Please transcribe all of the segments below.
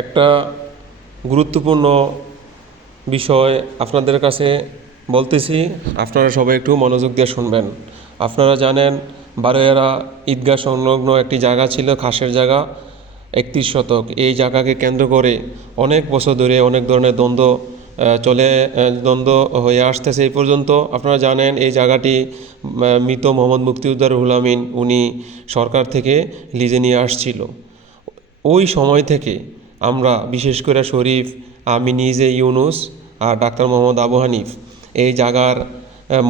একটা গুরুত্বপূর্ণ বিষয় আপনাদের কাছে বলতেছি, আপনারা সবাই একটু মনোযোগ দিয়ে শুনবেন। আপনারা জানেন বারোয়ারা ঈদগাহ সংলগ্ন একটি জায়গা ছিল, খাসের জায়গা, 31 শতক। এই জায়গাকে কেন্দ্র করে অনেক বছর ধরে অনেক ধরনের দ্বন্দ্ব হয়ে আসতেছে এই পর্যন্ত। আপনারা জানেন এই জায়গাটি মৃত মোহাম্মদ মুক্তিযোদ্ধা রুহুল আমিন উনি সরকার থেকে লিজে নিয়ে আসছিল। ওই সময় থেকে আমরা, বিশেষ করে শরীফ, আমি নিজে, ইউনুস আর ডাক্তার মোহাম্মদ আবু হানিফ, এই জায়গার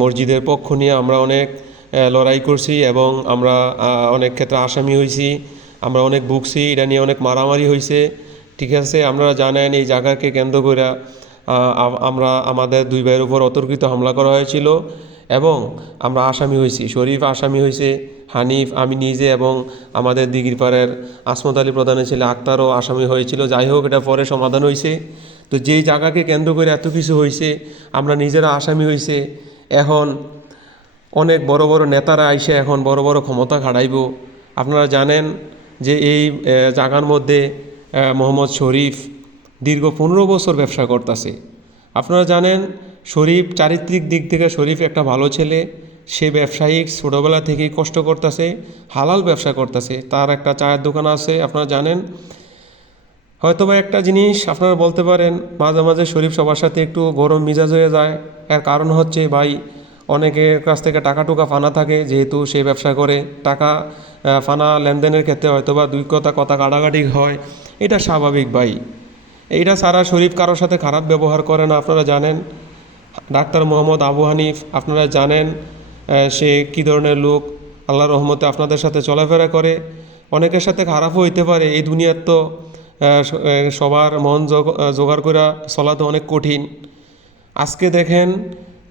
মসজিদের পক্ষ নিয়ে আমরা অনেক লড়াই করছি এবং আমরা অনেক ক্ষেত্রে আসামি হয়েছি, আমরা অনেক ভুগছি, এটা নিয়ে অনেক মারামারি হয়েছে। ঠিক আছে, আপনারা জানেন এই জায়গাকে কেন্দ্র করে আমরা আমাদের দুই ভাইয়ের উপর অতর্কিত হামলা করা হয়েছিল এবং আমরা আসামি হয়েছি। শরীফ আসামি হয়েছে, হানিফ, আমি নিজে এবং আমাদের দিঘিরপাড়ের আসমত আলী প্রধানের ছেলে আক্তারও আসামি হয়েছিল। যাই হোক, এটা পরে সমাধান হয়েছে। তো যেই জায়গাকে কেন্দ্র করে এত কিছু হয়েছে, আমরা নিজেরা আসামি হয়েছে। এখন অনেক বড় বড় নেতারা আইসে এখন বড় বড় ক্ষমতা খাড়াইব। আপনারা জানেন যে এই জায়গার মধ্যে মোহাম্মদ শরীফ দীর্ঘ 15 বছর ব্যবসা করতেছে। আপনারা জানেন শরীফ চারিত্রিক দিক থেকে শরীফ একটা ভালো ছেলে। সে ব্যবসায়িক ছোটোবেলা থেকেই কষ্ট করতেছে, হালাল ব্যবসা করতেছে। তার একটা চায়ের দোকান আছে। আপনারা জানেন হয়তো বা একটা জিনিস আপনারা বলতে পারেন, মাঝে মাঝে শরীফ সবার সাথে একটু গরম মিজাজ হয়ে যায়। এর কারণ হচ্ছে ভাই, অনেকের কাছ থেকে টাকা টুকা ফানা থাকে, যেহেতু সে ব্যবসা করে। টাকা ফানা লেনদেনের ক্ষেত্রে হয়তো বা দুই কথা কাটাকাটি হয়, এটা স্বাভাবিক ভাই। এইটা ছাড়া শরীফ কারোর সাথে খারাপ ব্যবহার করে না। আপনারা জানেন ডাক্তার মোহাম্মদ আবু হানিফ, আপনারা জানেন সে কী ধরনের লোক। আল্লাহর রহমতে আপনাদের সাথে চলাফেরা করে। অনেকের সাথে খারাপও হইতে পারে। এই দুনিয়ার তো সবার মন জোগাড় করে চলা তো অনেক কঠিন। আজকে দেখেন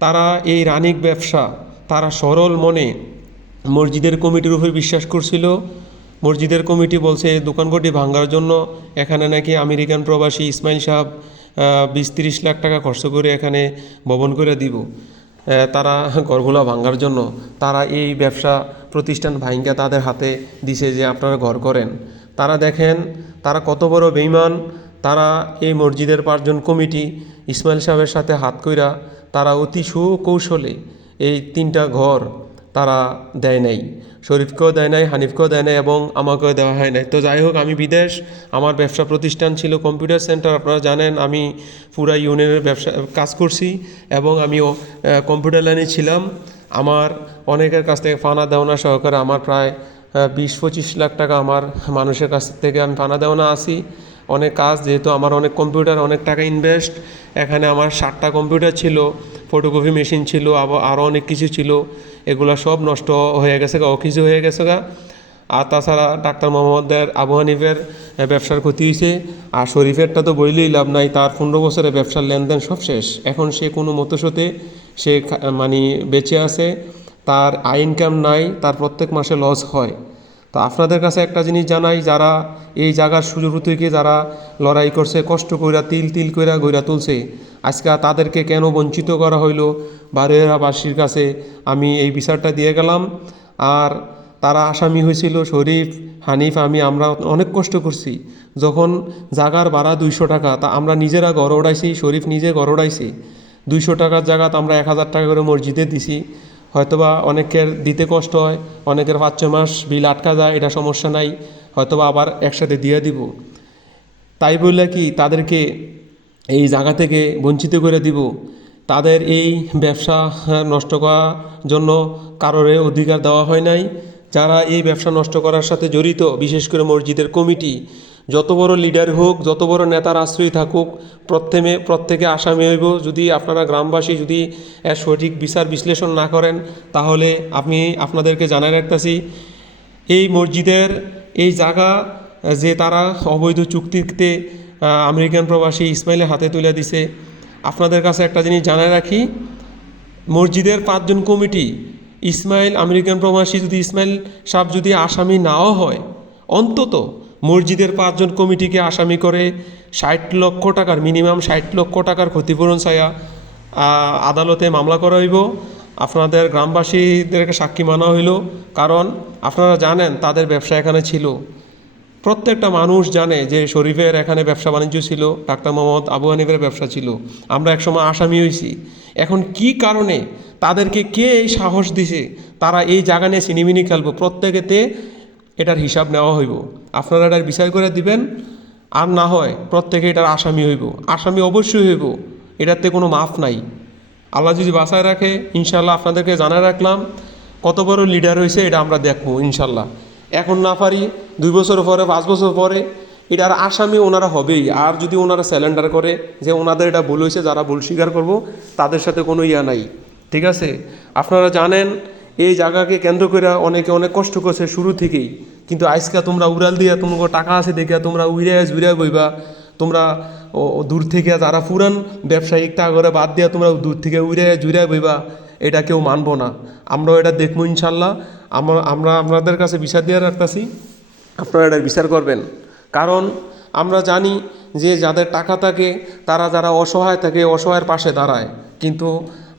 তারা এই রানিক ব্যবসা, তারা সরল মনে মসজিদের কমিটির উপর বিশ্বাস করছিল। মসজিদের কমিটি বলছে এই দোকানঘরটি ভাঙার জন্য এখানে নাকি আমেরিকান প্রবাসী ইসমাইল সাহেব 20-30 লাখ টাকা খরচ করে এখানে ভবন করে দিব। তারা ঘরগুলো ভাঙার জন্য তারা এই ব্যবসা প্রতিষ্ঠান ভাঙ্গা তাদের হাতে দিছে যে আপনারা ঘর করেন। তারা দেখেন তারা কত বড় বেঈমান। তারা এই মসজিদের 5 জন কমিটি ইসমাইল সাহেবের সাথে হাত কইরা তারা অতি সুকৌশলে এই 3টা ঘর তারা দেয় নাই। শরীফকেও দেয় নাই, হানিফকেও দেয় নাই এবং আমাকেও দেওয়া হয় নাই। তো যাই হোক, আমি বিদেশ, আমার ব্যবসা প্রতিষ্ঠান ছিল কম্পিউটার সেন্টার। আপনারা জানেন আমি পুরা ইউনিয়নের ব্যবসা কাজ করছি এবং আমিও কম্পিউটার লাইনে ছিলাম। আমার অনেকের কাছ থেকে ফানা দেওনা সহকারে আমার প্রায় 20-25 লাখ টাকা আমার মানুষের কাছ থেকে আমি ফানা দেওনা আসি। অনেক কাজ, যেহেতু আমার অনেক কম্পিউটার, অনেক টাকা ইনভেস্ট। এখানে আমার 7টা কম্পিউটার ছিল, ফটোকপি মেশিন ছিল, আরও অনেক কিছু ছিল। এগুলা সব নষ্ট হয়ে গেছে গা, অকিছু হয়ে গেছে গা। আর তাছাড়া ডাক্তার মোহাম্মদের আবু হানিফের ব্যবসার ক্ষতি হয়েছে। আর শরীফেরটা তো বইলেই লাভ নাই, তার 15 বছরের ব্যবসার লেনদেন সব শেষ। এখন সে কোনো মতসতে সে মানে বেঁচে আছে, তার আয় ইনকাম নাই, তার প্রত্যেক মাসে লস হয়। তো আপনাদের কাছে একটা জিনিস জানাই, যারা এই জায়গার শুরু থেকে যারা লড়াই করছে, কষ্ট কইরা তিল তিল কইরা গইরা তুলছে, আজকে তাদেরকে কেন বঞ্চিত করা হইল, বারোয়ারাবাসীর কাছে আমি এই বিচারটা দিয়ে গেলাম। আর তারা আসামি হয়েছিল শরীফ, হানিফ, আমরা অনেক কষ্ট করছি। যখন জাগার ভাড়া 200 টাকা, তা আমরা নিজেরা ঘর ওড়াইছি, শরীফ নিজে ঘর ওড়াইছি। 200 টাকার জায়গাতে আমরা 1000 টাকা করে মসজিদে দিছি। হয়তোবা অনেকের দিতে কষ্ট হয়, অনেকের 5-6 মাস বিল আটকা যায়, এটা সমস্যা নাই, হয়তোবা আবার একসাথে দিয়ে দিব। তাই বললে কি তাদেরকে এই জায়গা থেকে বঞ্চিত করে দিব? তাদের এই ব্যবসা নষ্ট করার জন্য কারোরে অধিকার দেওয়া হয় নাই। যারা এই ব্যবসা নষ্ট করার সাথে জড়িত, বিশেষ করে মসজিদের কমিটি, যত বড় লিডার হোক, যত বড় নেতার আশ্রয় থাকুক, প্রত্যেকে আসামি হইব। যদি আপনারা গ্রামবাসী যদি এর সঠিক বিচার বিশ্লেষণ না করেন, তাহলে আমি আপনাদেরকে জানাই রাখতেছি, এই মসজিদের এই জায়গা যে তারা অবৈধ চুক্তিতে আমেরিকান প্রবাসী ইসমাইলের হাতে তুলে দিছে। আপনাদের কাছে একটা জিনিস জানাই রাখি, মসজিদের 5 জন কমিটি, ইসমাইল আমেরিকান প্রবাসী যদি ইসমাইল সাহেব যদি আসামি নাও হয়, অন্তত মসজিদের 5 জন কমিটিকে আসামি করে 60 লক্ষ টাকার, মিনিমাম 60 লক্ষ টাকার ক্ষতিপূরণ চাইয়া আদালতে মামলা করা হইব। আপনাদের গ্রামবাসীদেরকে সাক্ষী মানা হইল, কারণ আপনারা জানেন তাদের ব্যবসা এখানে ছিল। প্রত্যেকটা মানুষ জানে যে শরীফের এখানে ব্যবসা বাণিজ্য ছিল, ডাক্তার মোহাম্মদ আবু হানিফের ব্যবসা ছিল। আমরা একসময় আসামি হয়েছি। এখন কি কারণে তাদেরকে কে এই সাহস দিছে তারা এই জায়গা নিয়ে সিনেমিনি খেলবো? প্রত্যেকেতে এটার হিসাব নেওয়া হইব। আপনারা এটার বিচার করে দিবেন, আর না হয় প্রত্যেকে এটার আসামি হইব। আসামি অবশ্যই হইব, এটাতে কোনো মাফ নাই। আল্লাহ যদি বাঁচায় রাখে, ইনশাল্লাহ আপনাদেরকে জানায় রাখলাম কত বড় লিডার হয়েছে এটা আমরা দেখবো ইনশাল্লাহ। এখন না পারি 2 বছর পরে 5 বছর পরে এটার আসামি ওনারা হবেই। আর যদি ওনারা স্যালেন্ডার করে যে ওনাদের এটা ভুল হয়েছে, যারা ভুল স্বীকার করব তাদের সাথে কোনো ইয়া নাই, ঠিক আছে? আপনারা জানেন এই জায়গাকে কেন্দ্র করে অনেকে অনেক কষ্ট করছে শুরু থেকেই, কিন্তু আজকে তোমরা উড়াল দিয়া তোমাকে টাকা আছে দেখে তোমরা উড়ে বইবা। তোমরা দূর থেকে যারা পুরান ব্যবসায়িক টাকা করে বাদ দিয়া তোমরা দূর থেকে জুড়ে বইবা, এটা কেউ মানবো না। আমরাও এটা দেখবো ইনশাল্লাহ। আমরা আপনাদের কাছে বিচার দিয়ে রাখতেছি, আপনারা এটার বিচার করবেন। কারণ আমরা জানি যে যাদের টাকা থাকে তারা যারা অসহায় থাকে অসহায়ের পাশে দাঁড়ায়, কিন্তু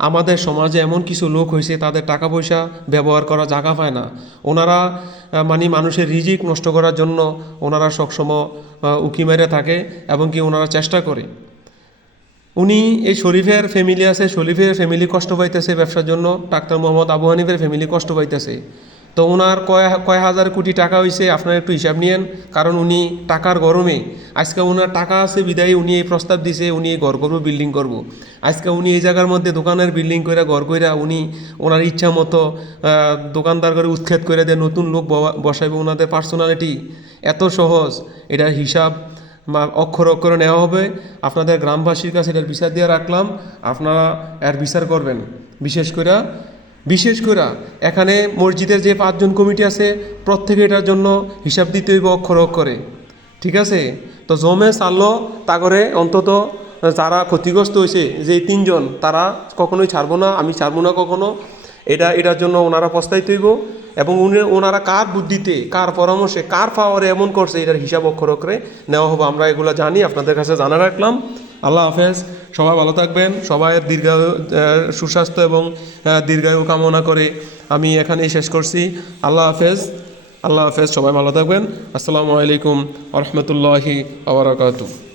আমাদের সমাজে এমন কিছু লোক হয়েছে তাদের টাকা পয়সা ব্যবহার করা জায়গা পায় না। ওনারা মানে মানুষের রিজিক নষ্ট করার জন্য ওনারা সবসময় উকি মেরে থাকে এবং কি ওনারা চেষ্টা করে। উনি এই শরীফের ফ্যামিলি আছে, শরীফের ফ্যামিলি কষ্ট পাইতেছে ব্যবসার জন্য, ডাক্তার মোহাম্মদ আবু হানিফের ফ্যামিলি কষ্ট পাইতেছে। তো ওনার কয় হাজার কোটি টাকা হয়েছে আপনারা একটু হিসাব নিয়েন। কারণ উনি টাকার গরমে, আজকে ওনার টাকা আছে বিদায় উনি এই প্রস্তাব দিছে উনি ঘর করবো, বিল্ডিং করব। আজকে উনি এই জায়গার মধ্যে দোকানের বিল্ডিং করে ঘর কইরা উনি ওনার ইচ্ছা মতো দোকানদার করে উৎক্ষেপ করে দেয়, নতুন লোক বসাইবে। ওনাদের পার্সোনালিটি এত সহজ, এটার হিসাব অক্ষর অক্ষরে নেওয়া হবে। আপনাদের গ্রামবাসীর কাছে এটার বিচার দিয়ে রাখলাম, আপনারা এর বিচার করবেন। বিশেষ করে এখানে মসজিদের যে 5 জন কমিটি আছে প্রত্যেকে এটার জন্য হিসাব দিতে হইব অক্ষর অক্ষরে, ঠিক আছে? তো জমে চাললো তা করে অন্তত যারা ক্ষতিগ্রস্ত হয়েছে যে 3 জন তারা কখনোই ছাড়বো না, আমি ছাড়বো না কখনো। এটার জন্য ওনারা পস্তাইতে হইব এবং ওনারা কার বুদ্ধিতে, কার পরামর্শে, কার পাওয়ারে এমন করছে এটার হিসাব অক্ষর অক্ষরে নেওয়া হবে। আমরা এগুলো জানি, আপনাদের কাছে জানা রাখলাম। আল্লাহ হাফেজ, সবাই ভালো থাকবেন। সবাইয়ের দীর্ঘায়ু, সুস্বাস্থ্য এবং দীর্ঘায়ু কামনা করে আমি এখানেই শেষ করছি। আল্লাহ হাফেজ, সবাই ভালো থাকবেন। আসসালামু আলাইকুম ওয়া রাহমাতুল্লাহি ওয়া বারাকাতুহু।